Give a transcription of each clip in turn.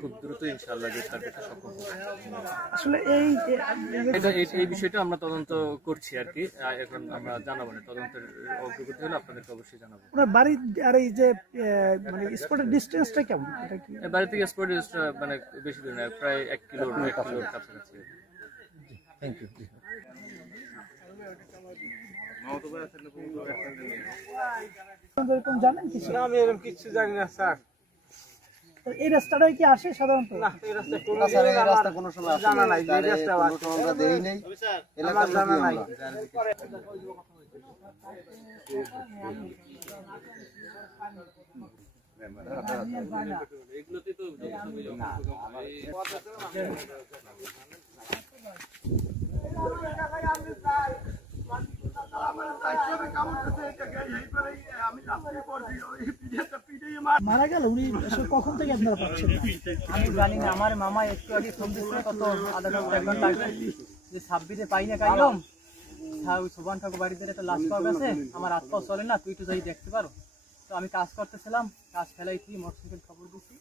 খুব দ্রুত ইনশাআল্লাহ গ্রেফতার করতে সক্ষম হব। আসলে এই বিষয়টা আমরা তদন্ত করছি আর কি। এখন আমরা জানাবো না, তদন্তের অগ্রগতি হলে আপনাদেরকে অবশ্যই জানাবো। ওনার বাড়ি আর এই যে মানে স্পটের ডিসটেন্সটা কেমন? এটা কি বাড়ি থেকে স্পট মানে বেশি দূর নয়, প্রায় 1 কিলোর কাছাকাছি। Thank you. জানেন কিছু? না, আমি এরকম কিছু জানি না স্যার। এই রাস্তাটাই কি আসে সাধারণত? না, এই রাস্তা কোনো সময় জানা নাই, এই রাস্তা আমরা দেই নাই, আমার জানা নাই। মারা গেল উনি কখন থেকে আপনারা পাচ্ছেন? আমি জানি না, আমার মামা একটু আগে ফোন দিচ্ছিল, কত আধা ঘন্টা 1 ঘন্টা আগে, যে 26-এ পাই না কাইলাম, ওই সোবান ঠাকুর বাড়িতে একটা লাশ পাওয়া গেছে, আমার হাত পাও চলে না, তুই একটু যাই দেখতে পারো। তো আমি কাজ করতেছিলাম, কাজ ফেলাইছি, মোটরসাইকেল খবর দিচ্ছি,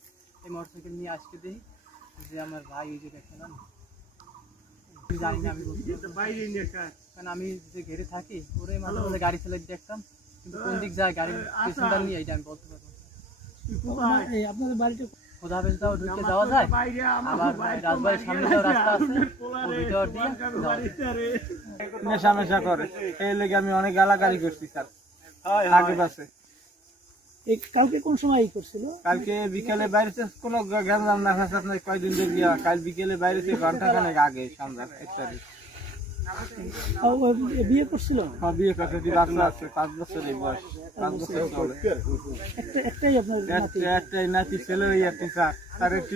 এই মোটরসাইকেল নিয়ে আসতে দেখি যে আমার ভাই এই যে দেখলাম, জানি না, আমি কারণ আমি যে ঘেরে থাকি ওরে মাঝে মাঝে গাড়ি চালাই দেখতাম, কিন্তু কোন দিক যায় গাড়ির পেছনটা নিয়ে এইটা আমি বলতে পারবো। আপনাদের বাড়িতে খোদাবেশ দাও ঢুকে যাওয়া যায়, আবার রাজবাড়ির সামনে যাওয়ার রাস্তা আছে, ওই ভিতর দিয়ে নেশা মেশা করে, এই লেগে আমি অনেক গালাগালি করছি স্যার আগে পাশে। কালকে কোন সময় করছিল? কালকে বিকেলে বাইরেছে, কোনো গ্যাঞ্জাম না ফেসাদ নাই, কয়দিন ধরে গিয়া কাল বিকেলে বাইরেছে, ঘন্টা খানেক আগে, সন্ধ্যা 1 তারিখ। বিয়ে করছিল? হ্যাঁ, বিয়ে করছে, বাচ্চা আছে, 5 বছরের বয়স, 5 বছর চলে। একটাই আপনার একটাই নাতি ছেলে, স্যার, তার একটি